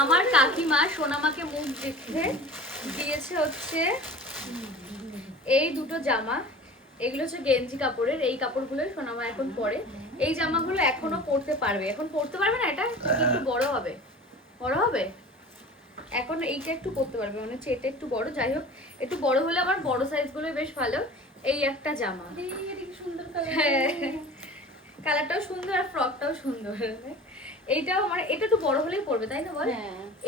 আমার কাকিমা সোনামাকে মুখ দেখে দিয়েছে হচ্ছে এই দুটো জামা। এগুলো হচ্ছে গেঞ্জি কাপড়ের, এই কাপড়গুলোই সোনামা এখন পরে। এই জামাগুলো এখনো পরতে পারবে, এখন পরতে পারবে না, এটা একটু বড় হবে, বড় হবে। এখন এইটা একটু পরতে পারবে, মানে হচ্ছে এটা একটু বড়। যাই হোক, একটু বড় হলে আবার বড় সাইজগুলো বেশ ভালো। এই একটা জামা, সুন্দর কালার, কালারটাও সুন্দর আর ফ্রকটাও সুন্দর। এইটাও আমার, এটা একটু বড় হলেই পরবে, তাই না বল?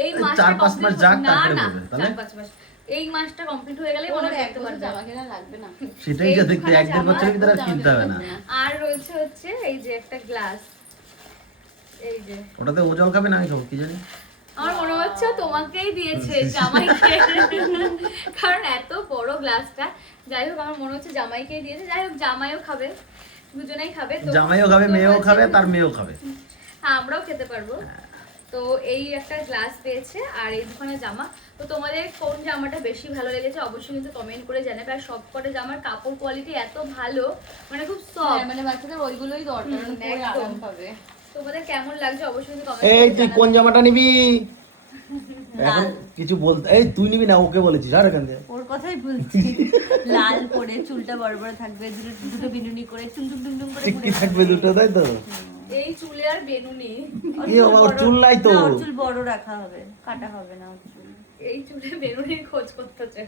এই মাসটা 4-5 মাস যাক না তারপরে না, পরবে, তাহলে 4-5 মাস, এই মাসটা কমপ্লিট হয়ে গেলে মনে করতে পারবে। জামা কেনা লাগবে না, সেটাই যা দেখতে 1-1.5 বছরের ভিতরে আর কিনতে হবে না। আর রয়েছে হচ্ছে এই যে একটা গ্লাস, এই যে ওটাতে ও জল খাবে না আমি খাবো কি জানি। আমার মনে হচ্ছে তোমাকেই দিয়েছে জামাইকে, কারণ এত বড় গ্লাসটা। যাই হোক, আমার মনে হচ্ছে জামাইকেই দিয়েছে। যাই হোক, জামাইও খাবে, দুজনেই খাবে। তো জামাইও খাবে, মেয়েও খাবে, তার মেয়েও খাবে। হ্যাঁ, আমরাও খেতে পারবো। তো এই একটা গ্লাস পেয়েছে আর এই দুখানে জামা। তো তোমাদের কোন জামাটা বেশি ভালো লেগেছে অবশ্যই কিন্তু কমেন্ট করে জানাবে। আর সবকটা জামার কাপড় কোয়ালিটি এত ভালো, মানে খুব সফট, মানে বাচ্চাদের ওইগুলোই দরকার, পরে আরাম পাবে। তোমাদের কেমন লাগছে অবশ্যই কিন্তু কমেন্ট এই করে তুই জানাবে। কোন জামাটা নিবি? এখন কিছু বলতে, এই তুই নিবি না, ওকে বলেছিস আর এখান থেকে। ওর কথাই বলছি, লাল পরে চুলটা বড় বড় থাকবে, দুটো বিনুনি করে টুনটুন টুনটুন করে চিকটি থাকবে দুটো, তাই তো? এই চুলে আর বেনুনি, কি ওর চুল নাই তো। না, ওর চুল বড় রাখা হবে, কাটা হবে না ওর চুল। এই চুলে বেনুনির খোঁজ করতে চাই।